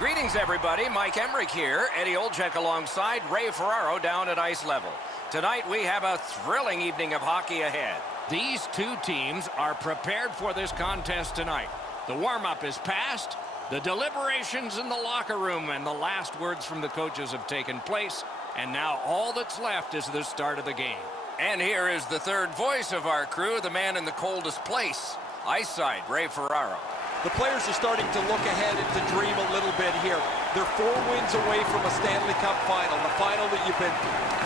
Greetings, everybody. Mike Emmerich here. Eddie Olczyk alongside Ray Ferraro down at ice level. Tonight, we have a thrilling evening of hockey ahead. These two teams are prepared for this contest tonight. The warm-up is past. The deliberations in the locker room and the last words from the coaches have taken place. And now all that's left is the start of the game. And here is the third voice of our crew, the man in the coldest place. Ice side, Ray Ferraro. The players are starting to look ahead and to dream a little bit here. They're 4 wins away from a Stanley Cup final, the final that you've been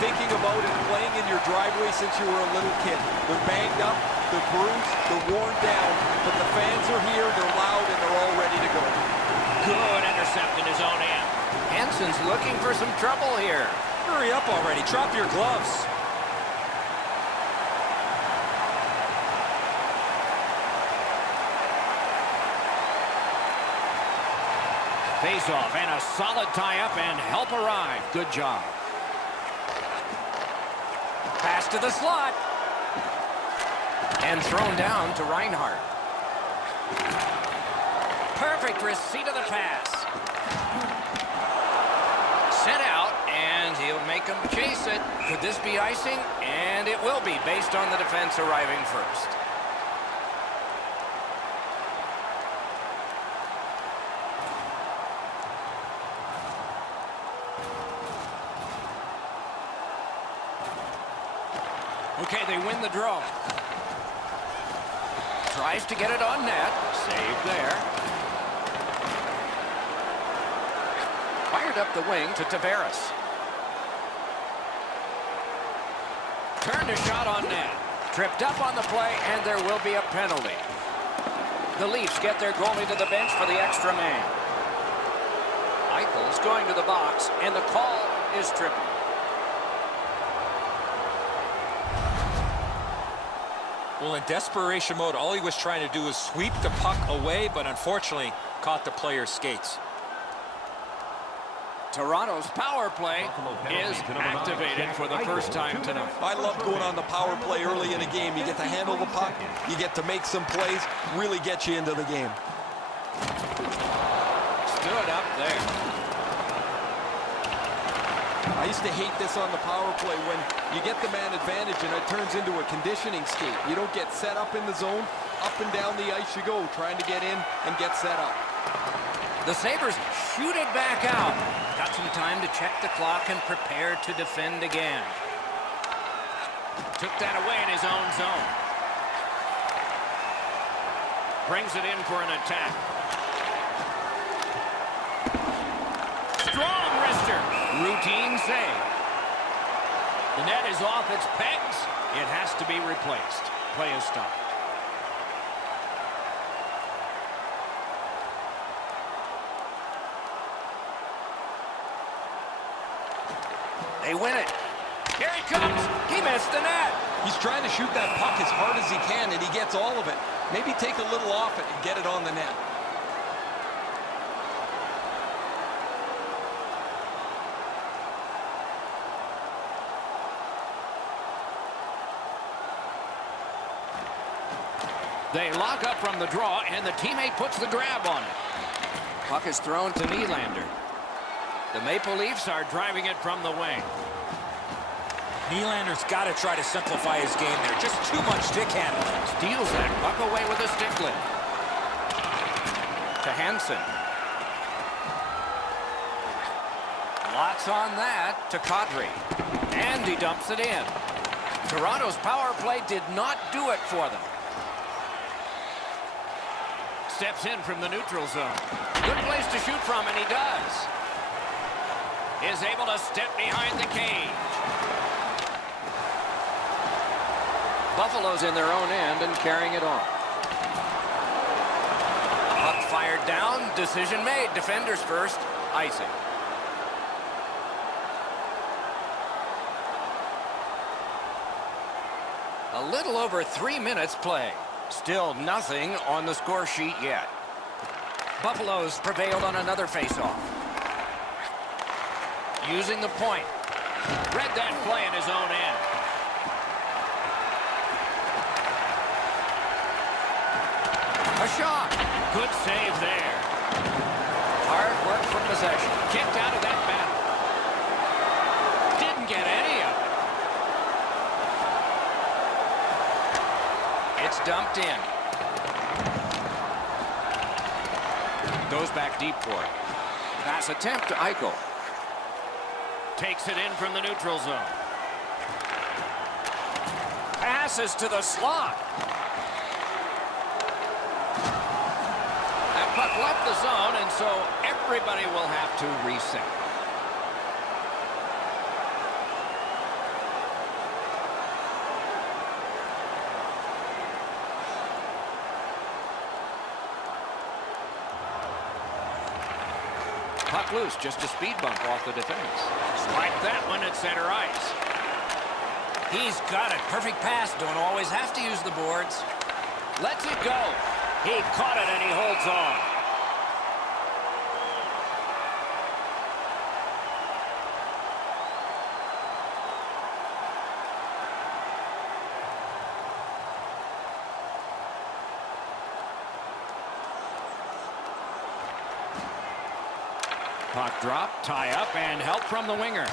thinking about and playing in your driveway since you were a little kid. They're banged up, they're bruised, they're worn down, but the fans are here, they're loud, and they're all ready to go. Good intercept in his own end. Hansen's looking for some trouble here. Hurry up already, drop your gloves. Face-off and a solid tie-up and help arrive. Good job. Pass to the slot. And thrown down to Reinhardt. Perfect receipt of the pass. Sent out, and he'll make him chase it. Could this be icing? And it will be, based on the defense arriving first. Okay, they win the draw. Tries to get it on net. Save there. Fired up the wing to Tavares. Turned a shot on net. Tripped up on the play, and there will be a penalty. The Leafs get their goalie to the bench for the extra man. Eichel's going to the box, and the call is tripping. Well, in desperation mode, all he was trying to do was sweep the puck away, but unfortunately caught the player's skates. Toronto's power play is activated for the first time tonight. I love going on the power play early in a game. You get to handle the puck, you get to make some plays, really get you into the game. Stood up there. I used to hate this on the power play when you get the man advantage and it turns into a conditioning skate. You don't get set up in the zone. Up and down the ice you go, trying to get in and get set up. The Sabres shoot it back out. Got some time to check the clock and prepare to defend again. Took that away in his own zone. Brings it in for an attack. Strong wrister. Routine save. The net is off its pegs. It has to be replaced. Play is stopped. They win it. Here he comes. He missed the net. He's trying to shoot that puck as hard as he can, and he gets all of it. Maybe take a little off it and get it on the net. They lock up from the draw, and the teammate puts the grab on it. Puck is thrown to Nylander. The Maple Leafs are driving it from the wing. Nylander's got to try to simplify his game there. Just too much stick handling. Steals that puck away with a stick lift. To Hansen. Lots on that to Kadri. And he dumps it in. Toronto's power play did not do it for them. Steps in from the neutral zone. Good place to shoot from, and he does. Is able to step behind the cage. Buffalo's in their own end and carrying it on. Puck fired down. Decision made. Defenders first. Icing. A little over 3 minutes play. Still nothing on the score sheet yet. Buffalo's prevailed on another faceoff. Using the point. Read that play in his own end. A shot. Good save there. Hard work from the possession. Kicked out of that battle. Didn't get any of it. It's dumped in. Goes back deep for it. Pass attempt to Eichel. Takes it in from the neutral zone. Passes to the slot. That puck left the zone, and so everybody will have to reset. Puck loose, just a speed bump off the defense. Like that one at center ice. He's got it. Perfect pass. Don't always have to use the boards. Lets it go. He caught it and he holds on. Puck drop, tie up, and help from the winger.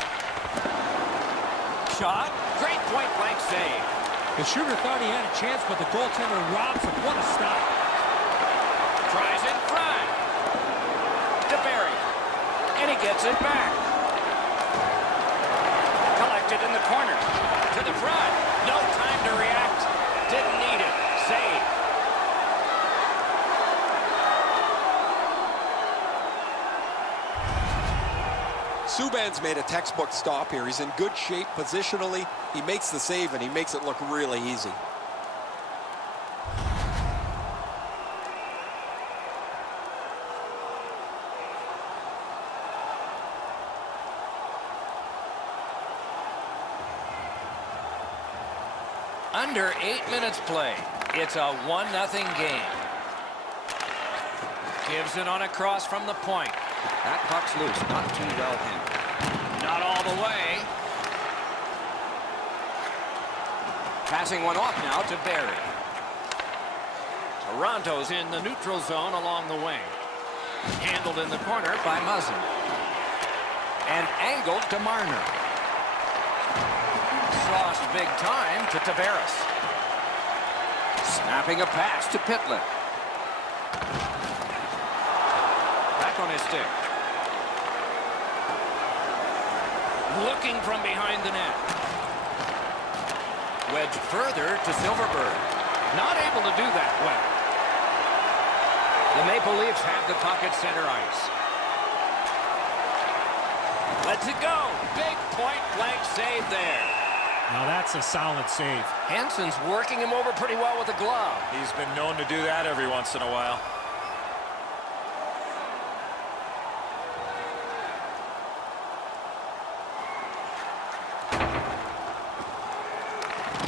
Shot, great point blank save. The shooter thought he had a chance, but the goaltender robs him. What a stop. Tries in front. DeBerry. And he gets it back. Collected in the corner. To the front. No time to react. Didn't need it. Save. Subban's made a textbook stop here. He's in good shape positionally. He makes the save, and he makes it look really easy. Under 8 minutes play. It's a 1-0 game. Gives it on a cross from the point. That puck's loose, not too well handled. Not all the way. Passing one off now to Barry. Toronto's in the neutral zone along the wing. Handled in the corner by Muzzin. And angled to Marner. Lost big time to Tavares. Snapping a pass to Pitlick. Back on his stick. Looking from behind the net. Wedged further to Silverberg. Not able to do that well. The Maple Leafs have the puck at center ice. Lets it go. Big point blank save there. Now that's a solid save. Hansen's working him over pretty well with a glove. He's been known to do that every once in a while.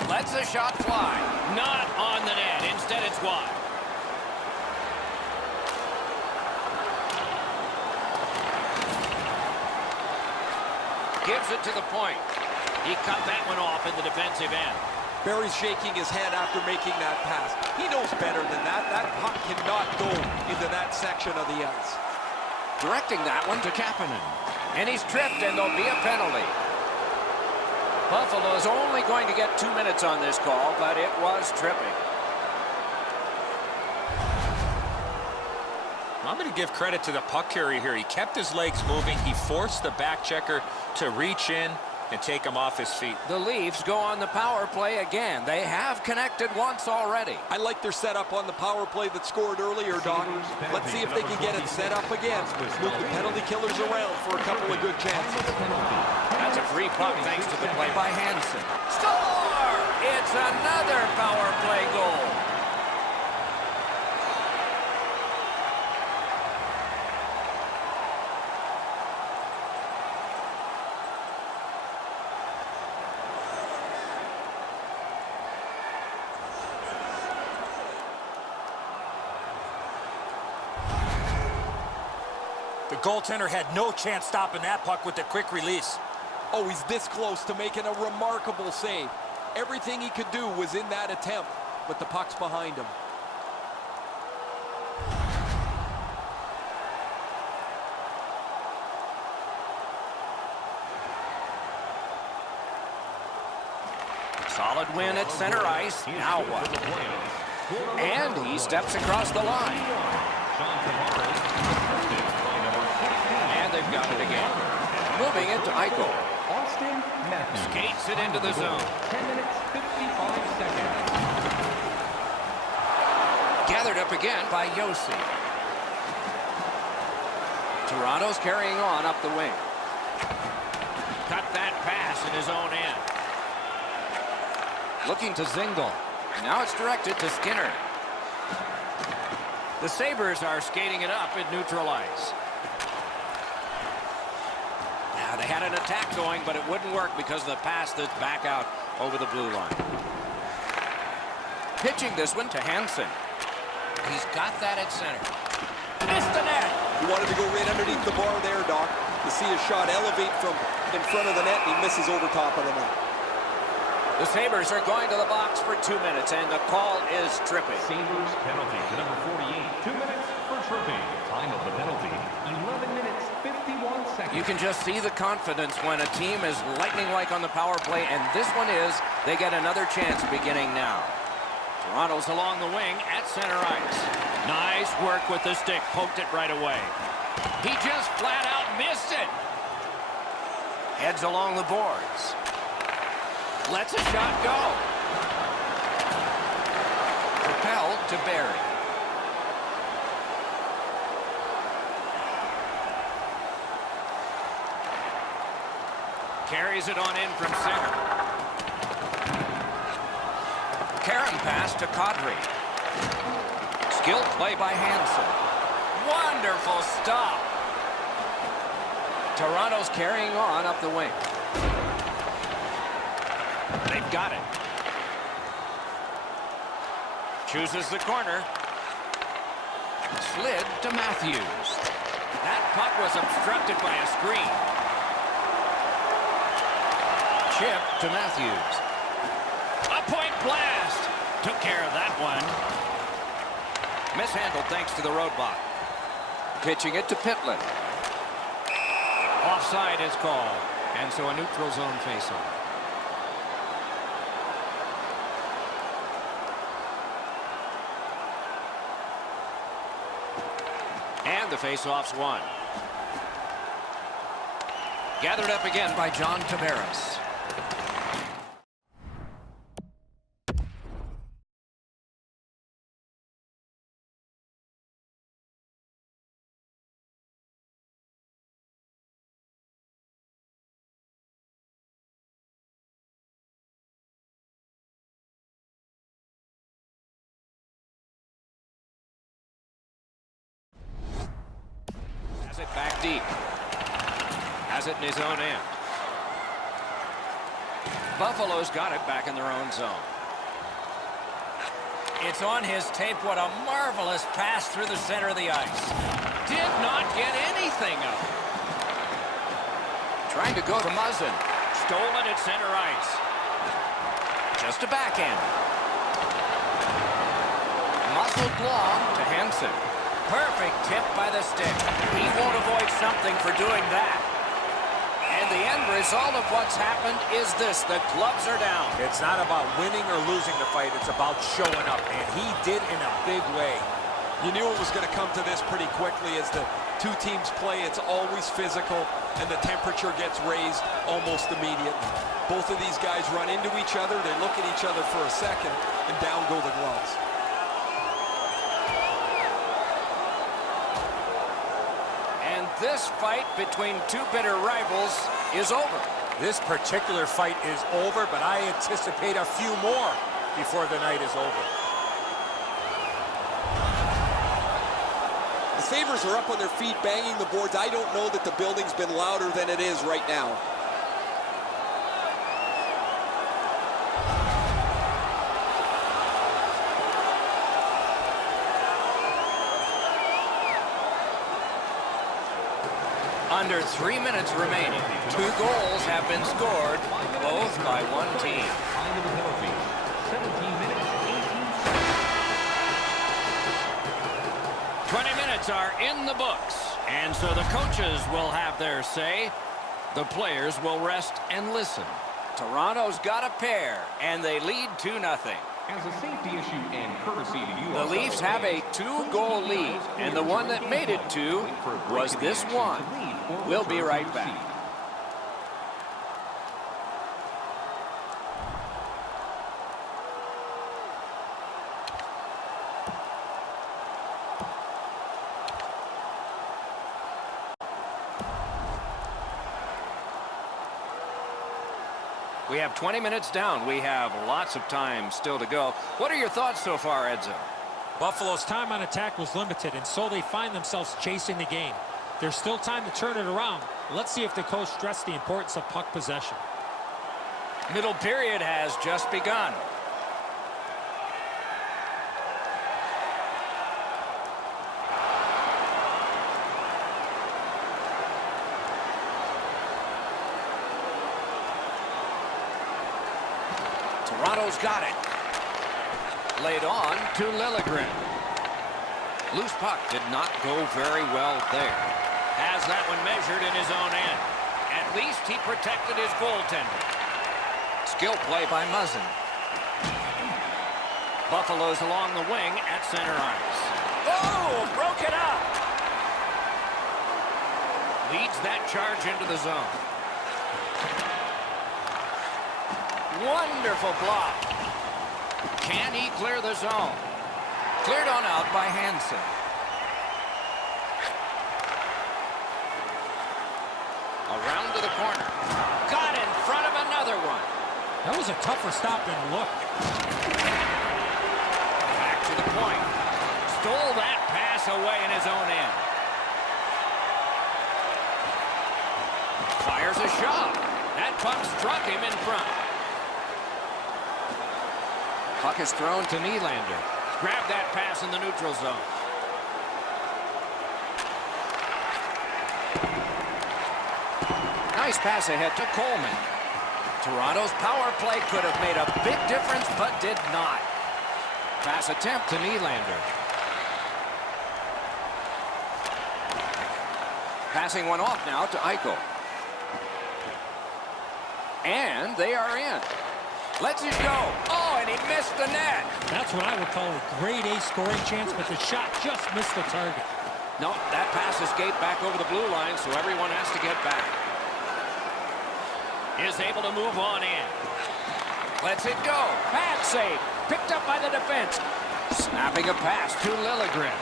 Lets the shot fly. Not on the net. Instead, it's wide. Gives it to the point. He cut that one off in the defensive end. Barry's shaking his head after making that pass. He knows better than that. That puck cannot go into that section of the ice. Directing that one to Kapanen. And he's tripped, and there'll be a penalty. Buffalo's only going to get 2 minutes on this call, but it was tripping. I'm going to give credit to the puck carrier here. He kept his legs moving. He forced the back checker to reach in and take him off his feet. The Leafs go on the power play again. They have connected once already. I like their setup on the power play that scored earlier, Doc. Let's see if they can get it set up again. Move the penalty killers around for a couple of good chances. That's a free puck thanks to the play by Hansen. Score! It's another power play goal. The goaltender had no chance stopping that puck with the quick release. Oh, he's this close to making a remarkable save. Everything he could do was in that attempt, but the puck's behind him. Solid win at center ice. Now what? And he steps across the line. And they've got it again. Moving it to Eichel. Skates it into the zone. 10 minutes, 55 seconds. Gathered up again by Yossi. Toronto's carrying on up the wing. Cut that pass in his own end. Looking to Zingle. Now it's directed to Skinner. The Sabres are skating it up at neutral ice. Now they had an attack going, but it wouldn't work because of the pass that's back out over the blue line. Pitching this one to Hansen. He's got that at center. Missed the net. He wanted to go right underneath the bar there, Doc. You see a shot elevate from in front of the net, and he misses over top of the net. The Sabres are going to the box for 2 minutes, and the call is tripping. Sabres penalty to number 48. 2 minutes for tripping. Time of the penalty, 11 minutes, 51 seconds. You can just see the confidence when a team is lightning-like on the power play, and this one is. They get another chance beginning now. Toronto's along the wing at center ice. Nice work with the stick. Poked it right away. He just flat out missed it. Heads along the boards. Lets a shot go. Propelled to Barry. Carries it on in from center. Karen pass to Kadri. Skilled play by Hansen. Wonderful stop. Toronto's carrying on up the wing. They've got it. Chooses the corner. Slid to Matthews. That puck was obstructed by a screen. Chip to Matthews. A point blast. Took care of that one. Mishandled thanks to the roadblock. Pitching it to Pitlick. Offside is called. And so a neutral zone faceoff. And the faceoff's won. Gathered up again by John Tavares. Has it back deep. Has it in his own end. Buffalo's got it back in their own zone. It's on his tape. What a marvelous pass through the center of the ice. Did not get anything up. Trying to go to Muzzin. Stolen at center ice. Just a backhand. Muscled long to Hansen. Perfect tip by the stick. He won't avoid something for doing that. And the end result of what's happened is this. The gloves are down. It's not about winning or losing the fight. It's about showing up, and he did in a big way. You knew it was going to come to this pretty quickly as the two teams play. It's always physical, and the temperature gets raised almost immediately. Both of these guys run into each other. They look at each other for a second, and down go the gloves. And this fight between two bitter rivals is over. This particular fight is over, but I anticipate a few more before the night is over. The Sabres are up on their feet, banging the boards. I don't know that the building's been louder than it is right now. Under 3 minutes remaining. 2 goals have been scored, both by one team. Time of the penalty, 17 minutes, 18 seconds. 20 minutes are in the books, and so the coaches will have their say. The players will rest and listen. Toronto's got a pair, and they lead 2-0. As a safety issue and courtesy to you, The Leafs have a 2-goal lead, and the one that made it 2 was this one. We'll be right back. We have 20 minutes down. We have lots of time still to go. What are your thoughts so far, Edzo? Buffalo's time on attack was limited, and so they find themselves chasing the game. There's still time to turn it around. Let's see if the coach stressed the importance of puck possession. Middle period has just begun. Toronto's got it. Laid on to Liljegren. Loose puck did not go very well there. Has that one measured in his own end. At least he protected his goaltender. Skill play by Muzzin. Buffalo's along the wing at center ice. Oh, broke it up. Leads that charge into the zone. Wonderful block. Can he clear the zone? Cleared on out by Hansen. Around to the corner. Got in front of another one. That was a tougher stop than it looked. Back to the point. Stole that pass away in his own end. Fires a shot. That puck struck him in front. Puck is thrown to Nylander. Grab that pass in the neutral zone. Nice pass ahead to Coleman. Toronto's power play could have made a big difference, but did not. Pass attempt to Nylander. Passing one off now to Eichel. And they are in. Lets it go. Oh, and he missed the net. That's what I would call a grade A scoring chance, but the shot just missed the target. No, that pass escaped back over the blue line, so everyone has to get back. Is able to move on in. Lets it go. Bad save. Picked up by the defense. Snapping a pass to Liljegren.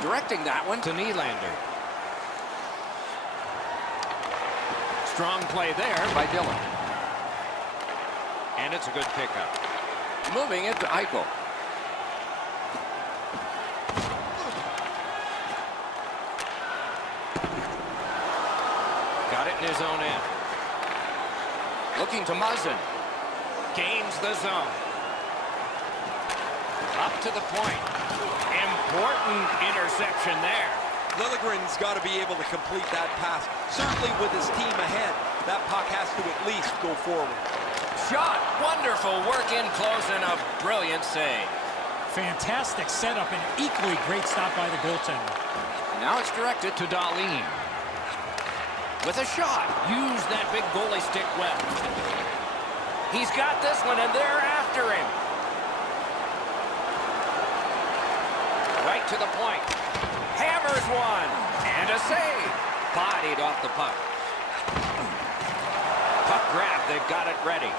Directing that one to Nylander. Strong play there by Dillon. And it's a good pickup. Moving it to Eichel. Got it in his own end. Looking to Muzzin. Gains the zone. Up to the point. Important interception there. Liljegren's got to be able to complete that pass. Certainly with his team ahead, that puck has to at least go forward. Shot. Wonderful work in close and a brilliant save. Fantastic setup and equally great stop by the goaltender. Now it's directed to Dahlin. With a shot. Use that big goalie stick well. He's got this one, and they're after him. Right to the point. Hammers one. And a save. Bodied off the puck. Puck grab. They've got it ready.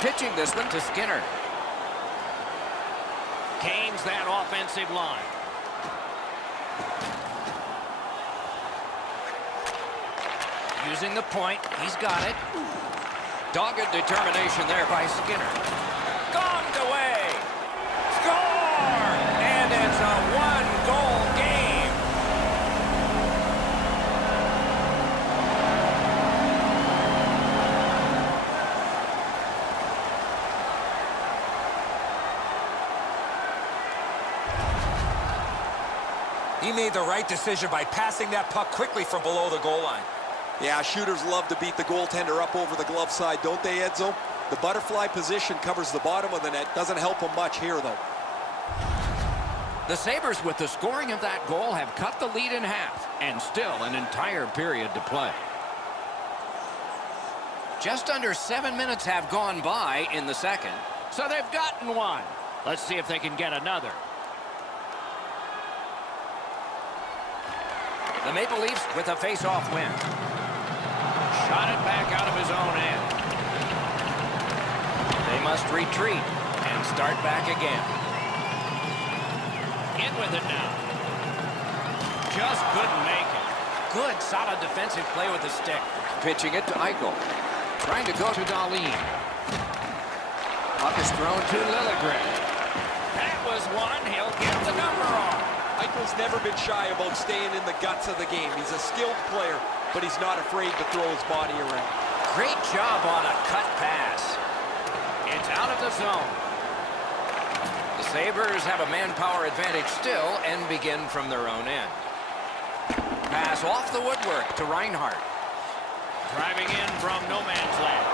Pitching this one to Skinner. Gains that offensive line. Using the point. He's got it. Dogged determination there by Skinner. Gonged away. Score! And it's a one-goal game. He made the right decision by passing that puck quickly from below the goal line. Yeah, shooters love to beat the goaltender up over the glove side, don't they, Edzo? The butterfly position covers the bottom of the net. Doesn't help them much here, though. The Sabres, with the scoring of that goal, have cut the lead in half, and still an entire period to play. Just under 7 minutes have gone by in the second. So they've gotten one. Let's see if they can get another. The Maple Leafs with a face-off win. Shot it back out of his own end. They must retreat and start back again. In with it now. Just couldn't make it. Good, solid defensive play with the stick. Pitching it to Eichel. Trying to go to Dahlin. Puck is thrown to Liljegren. That was one. He'll get the number on. Eichel's never been shy about staying in the guts of the game. He's a skilled player, but he's not afraid to throw his body around. Great job on a cut pass. It's out of the zone. The Sabres have a manpower advantage still and begin from their own end. Pass off the woodwork to Reinhart. Driving in from no man's land.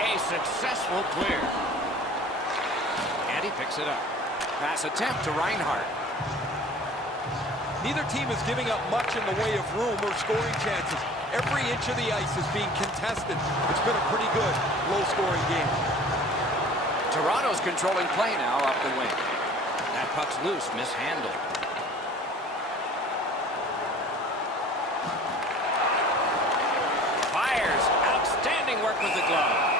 A successful clear. And he picks it up. Pass attempt to Reinhart. Neither team is giving up much in the way of room or scoring chances. Every inch of the ice is being contested. It's been a pretty good, low-scoring game. Toronto's controlling play now up the wing. That puck's loose, mishandled. Fires. Outstanding work with the glove.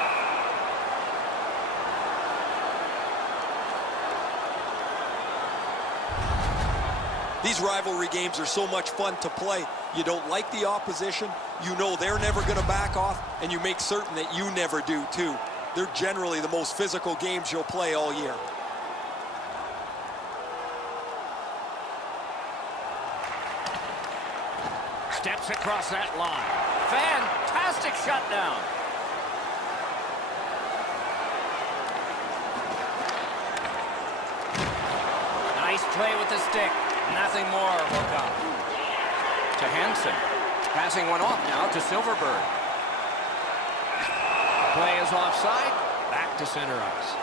These rivalry games are so much fun to play. You don't like the opposition, you know they're never going to back off, and you make certain that you never do too. They're generally the most physical games you'll play all year. Steps across that line. Fantastic shutdown. Nice play with the stick. Nothing more will come. To Hansen. Passing one off now to Silverberg. Play is offside. Back to center ice.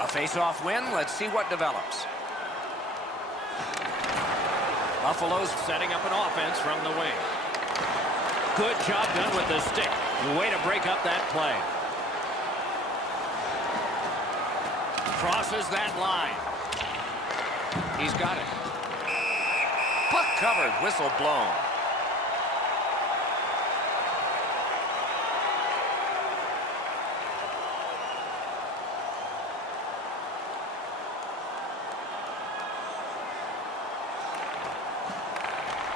A face-off win. Let's see what develops. Buffalo's setting up an offense from the wing. Good job done with the stick. Way to break up that play. Crosses that line. He's got it. Puck covered, whistle blown.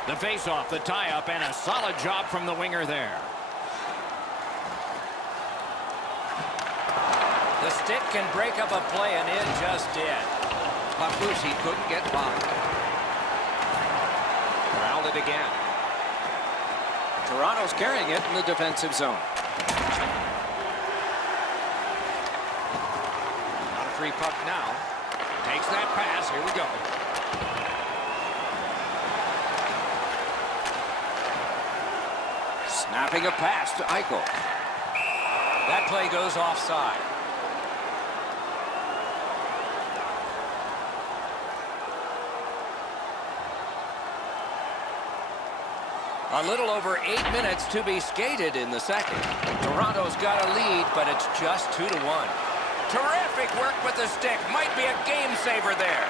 The face-off, the tie-up, and a solid job from the winger there. The stick can break up a play, and it just did. Puck loose, he couldn't get by. Corralled it again. Toronto's carrying it in the defensive zone. Not a free puck now. Takes that pass. Here we go. Snapping a pass to Eichel. That play goes offside. A little over 8 minutes to be skated in the second. Toronto's got a lead, but it's just 2-1. Terrific work with the stick. Might be a game saver there.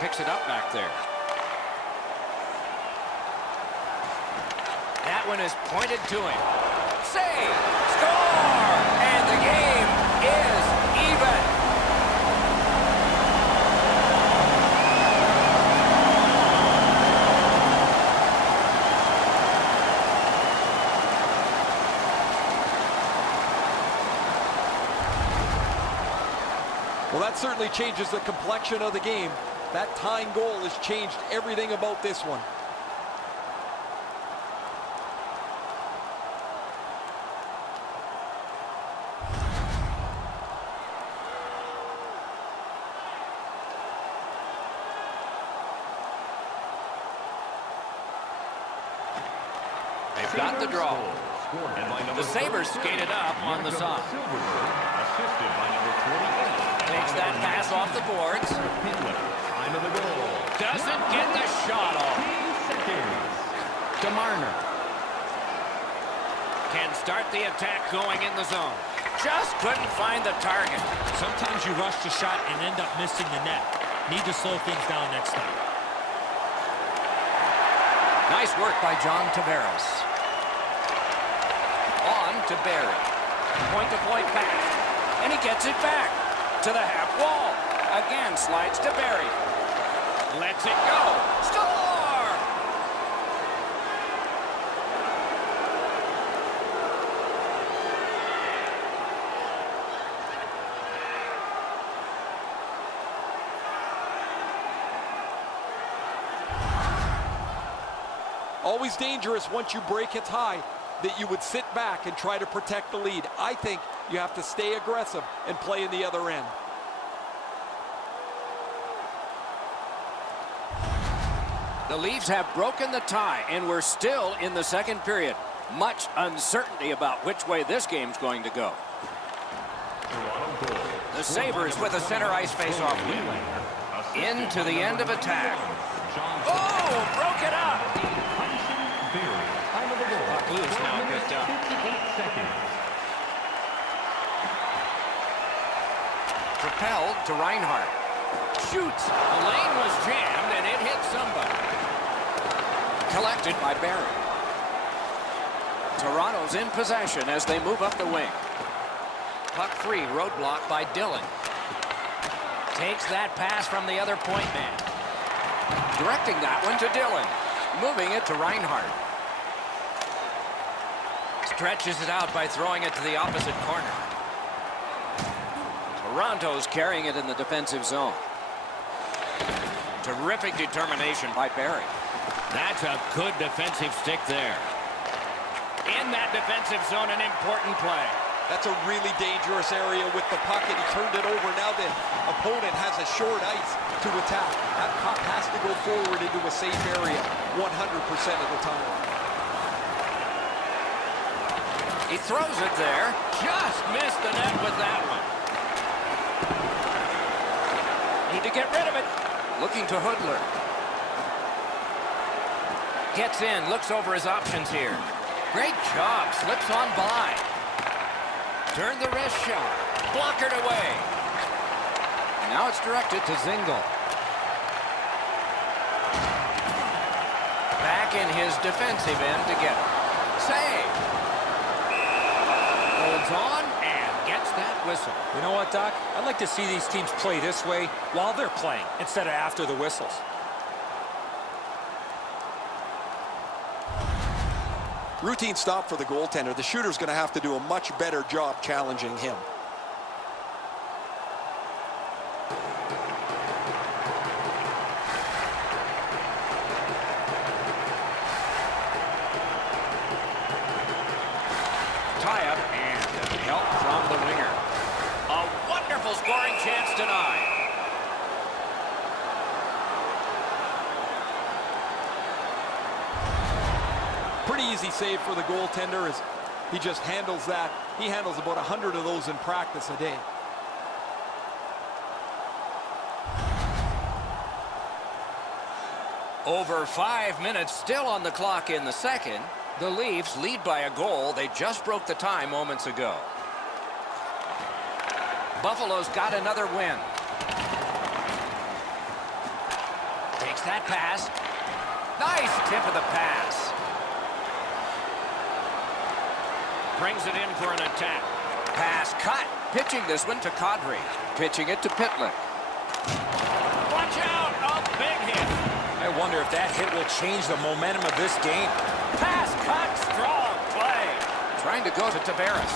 Picks it up back there. That one is pointed to him. Save! Score! And the game is even. Well, that certainly changes the complexion of the game. That tying goal has changed everything about this one. They've got the draw. And by number The Sabres 33, skated up on the side. Silverberg, assisted by number 28. Takes that pass off the boards. Pitlick, time of the goal. Doesn't get the shot off. 15 seconds. To Marner. Can start the attack going in the zone. Just couldn't find the target. Sometimes you rush the shot and end up missing the net. Need to slow things down next time. Nice work by John Tavares. On to Barry. Point-to-point pass. And he gets it back to the half wall. Again slides to Barry. Lets it go. Score! Always dangerous once you break it high that you would sit back and try to protect the lead. I think you have to stay aggressive and play in the other end. The Leafs have broken the tie, and we're still in the second period. Much uncertainty about which way this game's going to go. The Sabres with a center ice face-off win. Into the end of attack. Oh, broke it up. Puck loose now, picked up. 58 seconds. Propelled to Reinhart. Shoots. The lane was jammed, and it hit somebody. Collected by Barry. Toronto's in possession as they move up the wing. Puck free, roadblock by Dillon. Takes that pass from the other point man. Directing that one to Dillon. Moving it to Reinhart. Stretches it out by throwing it to the opposite corner. Toronto's carrying it in the defensive zone. Terrific determination by Barry. That's a good defensive stick there. In that defensive zone, an important play. That's a really dangerous area with the puck, and he turned it over. Now the opponent has a short ice to attack. That puck has to go forward into a safe area 100% of the time. He throws it there. Just missed the net with that one. Need to get rid of it. Looking to Hoodler. Gets in, looks over his options here. Great job, slips on by. Turn the wrist shot. Blockered away. Now it's directed to Zingle. Back in his defensive end to get it. Save. Holds on and gets that whistle. You know what, Doc? I'd like to see these teams play this way while they're playing instead of after the whistles. Routine stop for the goaltender. The shooter's going to have to do a much better job challenging him. Tie-up and help from the winger. A wonderful scoring chance tonight. Pretty easy save for the goaltender as he just handles that. He handles about 100 of those in practice a day. Over 5 minutes still on the clock in the second. The Leafs lead by a goal. They just broke the tie moments ago. Buffalo's got another win. Takes that pass. Nice tip of the pass. Brings it in for an attack. Pass cut. Pitching this one to Kadri. Pitching it to Pitlick. Watch out! A big hit. I wonder if that hit will change the momentum of this game. Pass cut. Strong play. Trying to go to Tavares.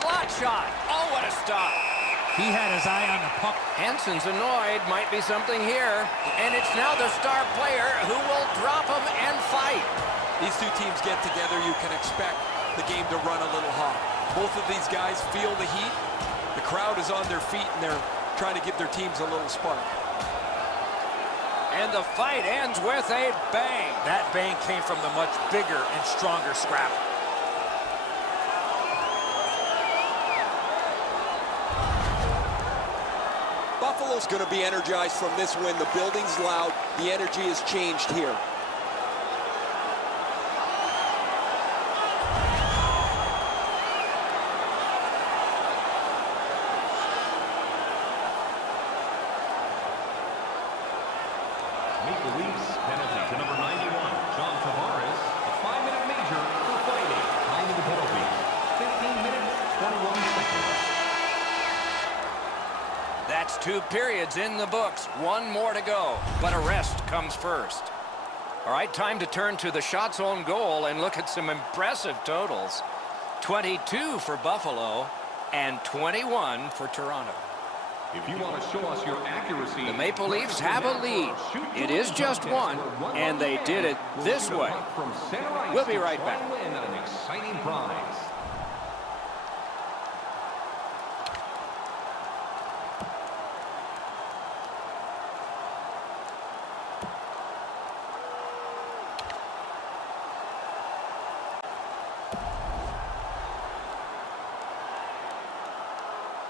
Slot shot. Oh, what a stop. He had his eye on the puck. Hansen's annoyed. Might be something here. And it's now the star player who will drop him and fight. These two teams get together, you can expect the game to run a little hot. Both of these guys feel the heat. The crowd is on their feet, and they're trying to give their teams a little spark. And the fight ends with a bang. That bang came from the much bigger and stronger scrap. Buffalo's going to be energized from this win. The building's loud. The energy has changed here. Maple Leafs penalty to number 91, John Tavares. A 5-minute major for fighting. Time of the penalty, 15 minutes, 21 seconds. That's 2 periods in the books. 1 more to go, but a rest comes first. All right, time to turn to the shots on goal and look at some impressive totals. 22 for Buffalo and 21 for Toronto. If you want to show us your accuracy, The Maple Leafs have a lead. It is just 1, and they did it this way. We'll be right back. Win an exciting prize.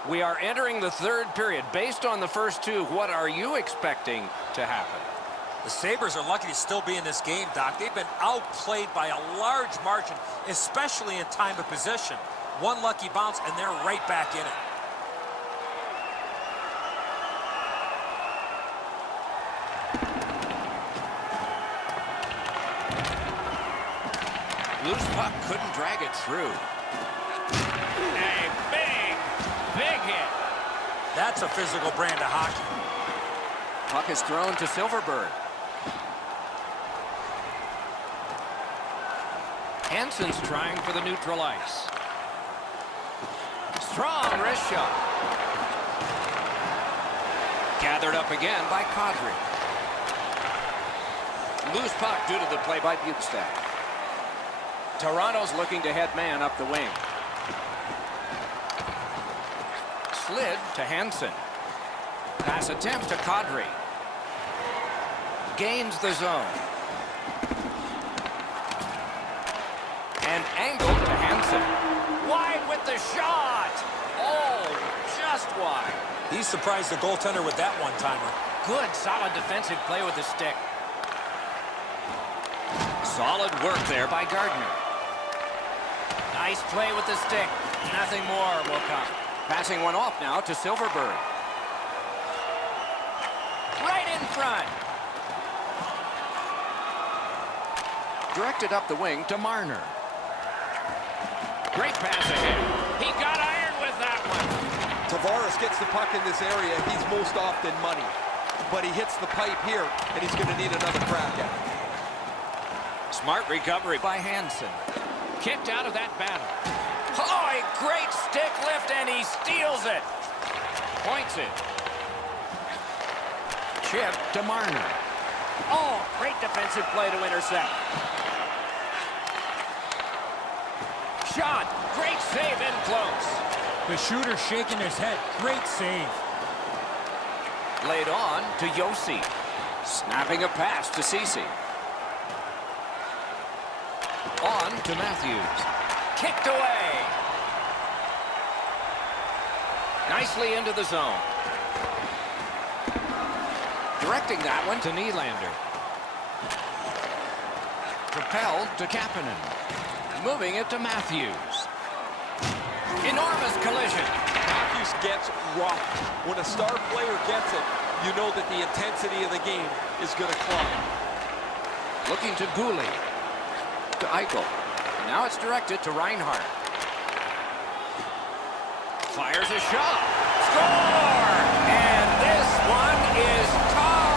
We are entering the 3rd period. Based on the first 2, what are you expecting to happen? The Sabres are lucky to still be in this game, Doc. They've been outplayed by a large margin, especially in time of possession. 1 lucky bounce, and they're right back in it. Loose puck couldn't drag it through. A big hit. That's a physical brand of hockey. Puck is thrown to Silverberg. Hansen's trying for the neutral ice. Strong wrist shot. Gathered up again by Kadri. Loose puck due to the play by Bukestad. Toronto's looking to head man up the wing. Slid to Hansen. Pass attempt to Kadri. Gains the zone. And angled to Hansen. Wide with the shot. Oh, just wide. He surprised the goaltender with that one-timer. Good, solid defensive play with the stick. Solid work there by Gardner. Nice play with the stick. Nothing more will come. Passing one off now to Silverberg. Right in front. Directed up the wing to Marner. Great pass ahead. He got iron with that one. Tavares gets the puck in this area. He's most often money. But he hits the pipe here, and he's going to need another crack at it. Smart recovery by Hansen. Kicked out of that battle. Oh, a great stick lift, and he steals it. Points it. Chip to Marner. Oh, great defensive play to intercept. Shot. Great save in close. The shooter shaking his head. Great save. Laid on to Yossi. Snapping a pass to Ceci. On to Matthews. Kicked away. Nicely into the zone. Directing that one to Nylander. Propelled to Kapanen. Moving it to Matthews. Enormous collision. Matthews gets rocked. When a star player gets it, you know that the intensity of the game is going to climb. Looking to Goulet. To Eichel. Now it's directed to Reinhart. Fires a shot. Score! And this one is tied.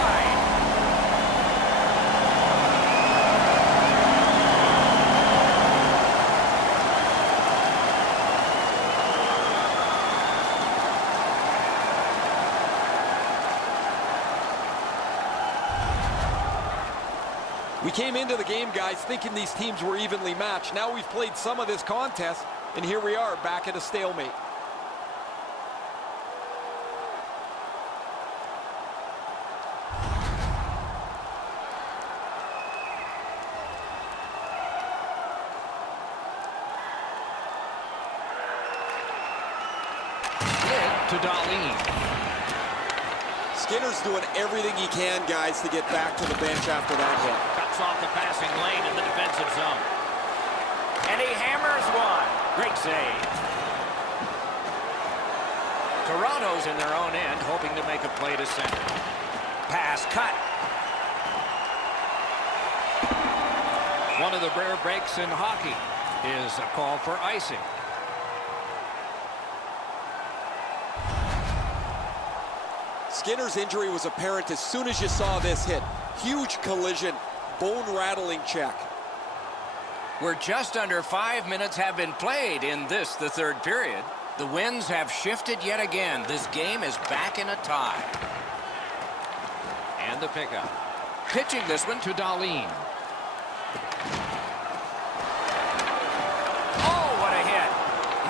We came into the game, guys, thinking these teams were evenly matched. Now we've played some of this contest, and here we are back at a stalemate. to Darlene. Skinner's doing everything he can, guys, to get back to the bench after that hit. Cuts off the passing lane in the defensive zone. And he hammers one. Great save. Toronto's in their own end, hoping to make a play to center. Pass cut. One of the rare breaks in hockey is a call for icing. Skinner's injury was apparent as soon as you saw this hit. Huge collision, bone-rattling check. We're just under 5 minutes have been played in this, the third period. The winds have shifted yet again. This game is back in a tie. And the pickup. Pitching this one to Darlene. Oh, what a hit.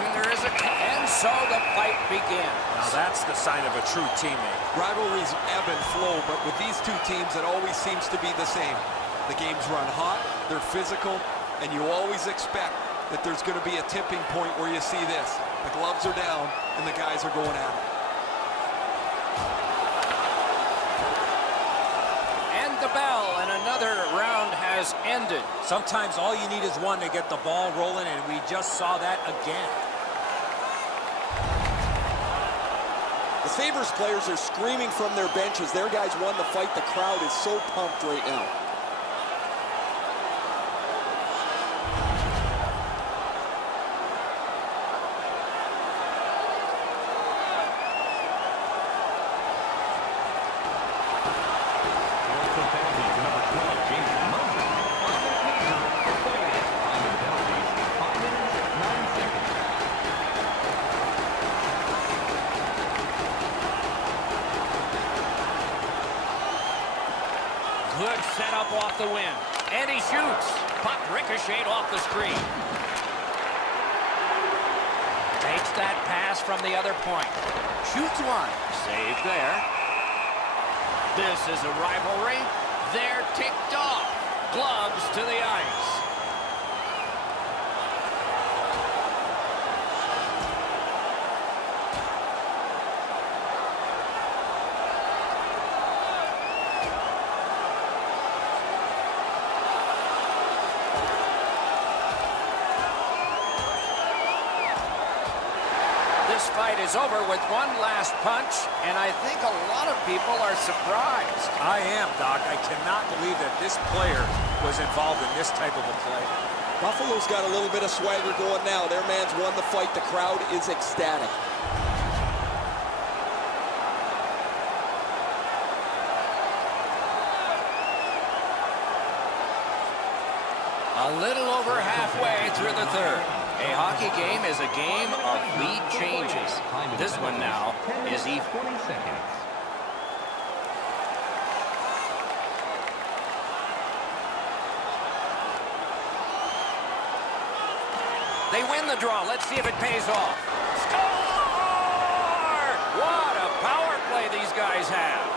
And there is a... And so the fight begins. Now that's the sign of a true teammate. Rivalries ebb and flow, but with these two teams, it always seems to be the same. The games run hot, they're physical, and you always expect that there's going to be a tipping point where you see this. The gloves are down, and the guys are going at it. And the bell, and another round has ended. Sometimes all you need is one to get the ball rolling, and we just saw that again. The Sabres players are screaming from their benches. Their guys won the fight. The crowd is so pumped right now. Good setup off the wing. And he shoots. Puck ricocheted off the screen. Takes that pass from the other point. Shoots one. Save there. This is a rivalry. They're ticked off. Gloves to the ice. This fight is over with one last punch, and I think a lot of people are surprised. I am, Doc. I cannot believe that this player was involved in this type of a play. Buffalo's got a little bit of swagger going now. Their man's won the fight. The crowd is ecstatic. A little over halfway through the third. A hockey game is a game of lead changes. This one now is even. 20 seconds. They win the draw. Let's see if it pays off. Score! What a power play these guys have.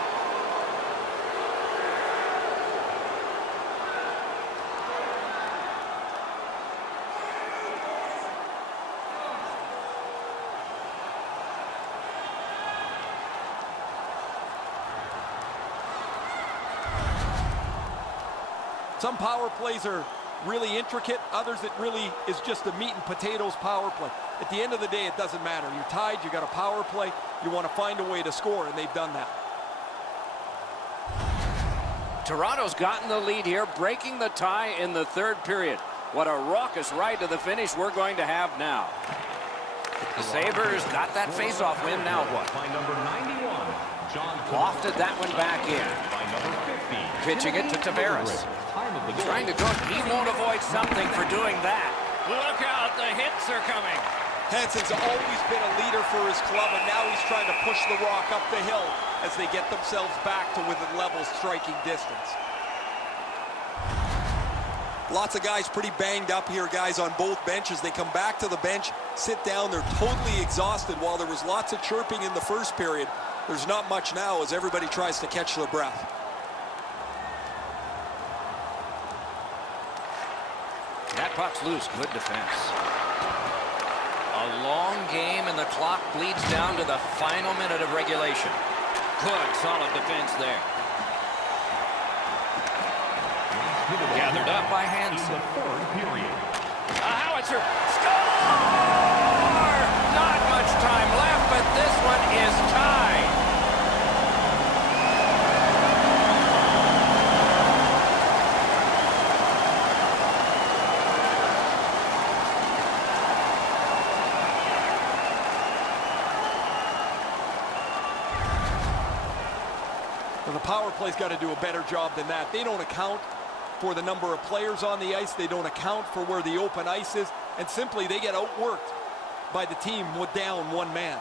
Some power plays are really intricate. Others, it really is just a meat and potatoes power play. At the end of the day, it doesn't matter. You're tied, you got a power play, you want to find a way to score, and they've done that. Toronto's gotten the lead here, breaking the tie in the third period. What a raucous ride to the finish we're going to have now. The Sabres got that face-off win. Now what? By number 91, John Lofted that one back in. by number 50. Pitching it to Tavares. Time of the goal. Trying to cook. He won't avoid something for doing that. Look out, the hits are coming. Hansen's always been a leader for his club, and now he's trying to push the Rock up the hill as they get themselves back to within level striking distance. Lots of guys pretty banged up here, guys, on both benches. They come back to the bench, sit down, they're totally exhausted. While there was lots of chirping in the first period, there's not much now as everybody tries to catch their breath. That puck's loose. Good defense. A long game, and the clock bleeds down to the final minute of regulation. Good, solid defense there. Gathered up by Hansen. A howitzer. Score! Not much time left, but this one is tied. Well, the power play's got to do a better job than that. They don't account for the number of players on the ice. They don't account for where the open ice is. And simply, they get outworked by the team with down one man.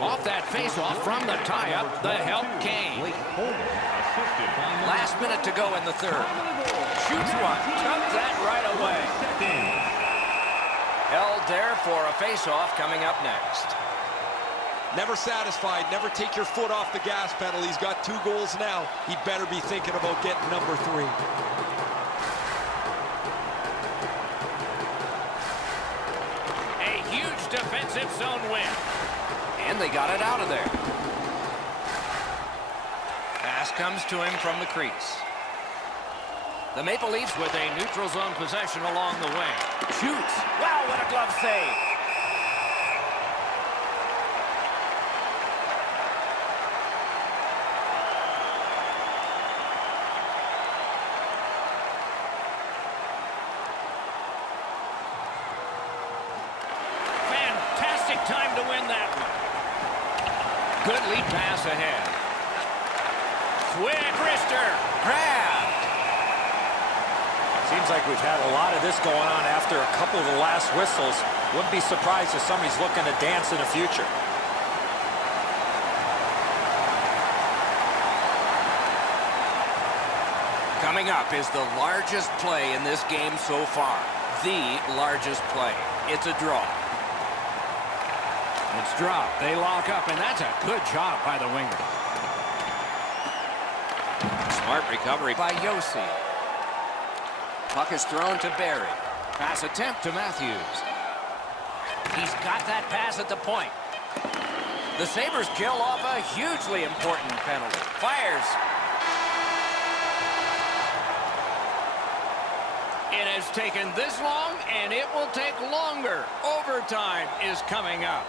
Off that face-off from the tie-up, the help came. Last minute to go in the third. Shoots one, tucks that right away. Held there for a face-off coming up next. Never satisfied, never take your foot off the gas pedal. He's got 2 goals now. He better be thinking about getting number 3. A huge defensive zone win. And they got it out of there. Pass comes to him from the crease. The Maple Leafs with a neutral zone possession along the wing. Shoots. Wow, what a glove save. Fantastic time to win that one. Good lead pass ahead. Quick wrister. Grab. Seems like we've had a lot of this going on after a couple of the last whistles. Wouldn't be surprised if somebody's looking to dance in the future. Coming up is the largest play in this game so far. The largest play. It's a draw. It's dropped. They lock up, and that's a good job by the winger. Smart recovery by Yossi. Puck is thrown to Barry. Pass attempt to Matthews. He's got that pass at the point. The Sabres kill off a hugely important penalty. Fires. It has taken this long, and it will take longer. Overtime is coming up.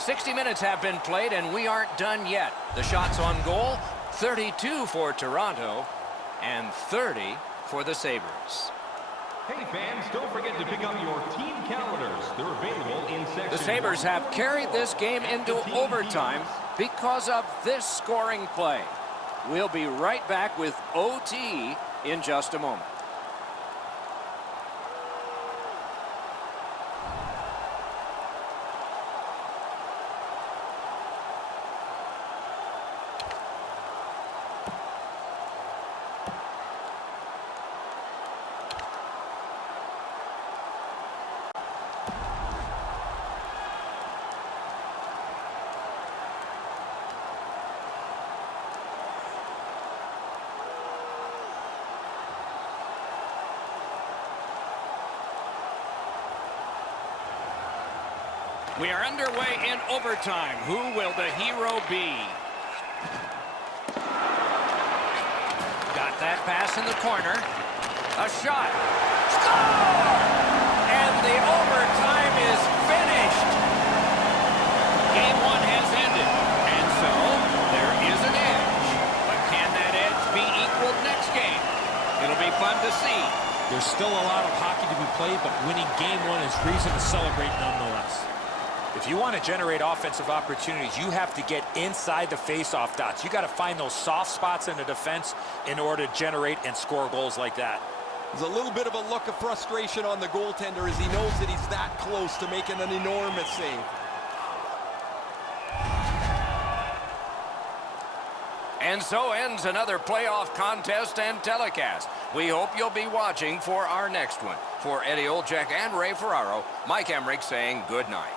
60 minutes have been played, and we aren't done yet. The shots on goal, 32 for Toronto and 30 for the Sabres. Hey fans, don't forget to pick up your team calendars. They're available in section. The Sabres have carried this game into overtime because of this scoring play. We'll be right back with OT in just a moment. We are underway in overtime. Who will the hero be? Got that pass in the corner. A shot. Score! And the overtime is finished. Game 1 has ended. And so, there is an edge. But can that edge be equaled next game? It'll be fun to see. There's still a lot of hockey to be played, but winning game 1 is reason to celebrate nonetheless. If you want to generate offensive opportunities, you have to get inside the face-off dots. You got to find those soft spots in the defense in order to generate and score goals like that. There's a little bit of a look of frustration on the goaltender as he knows that he's that close to making an enormous save. And so ends another playoff contest and telecast. We hope you'll be watching for our next one. For Eddie Olczyk and Ray Ferraro, Mike Emmerich saying good night.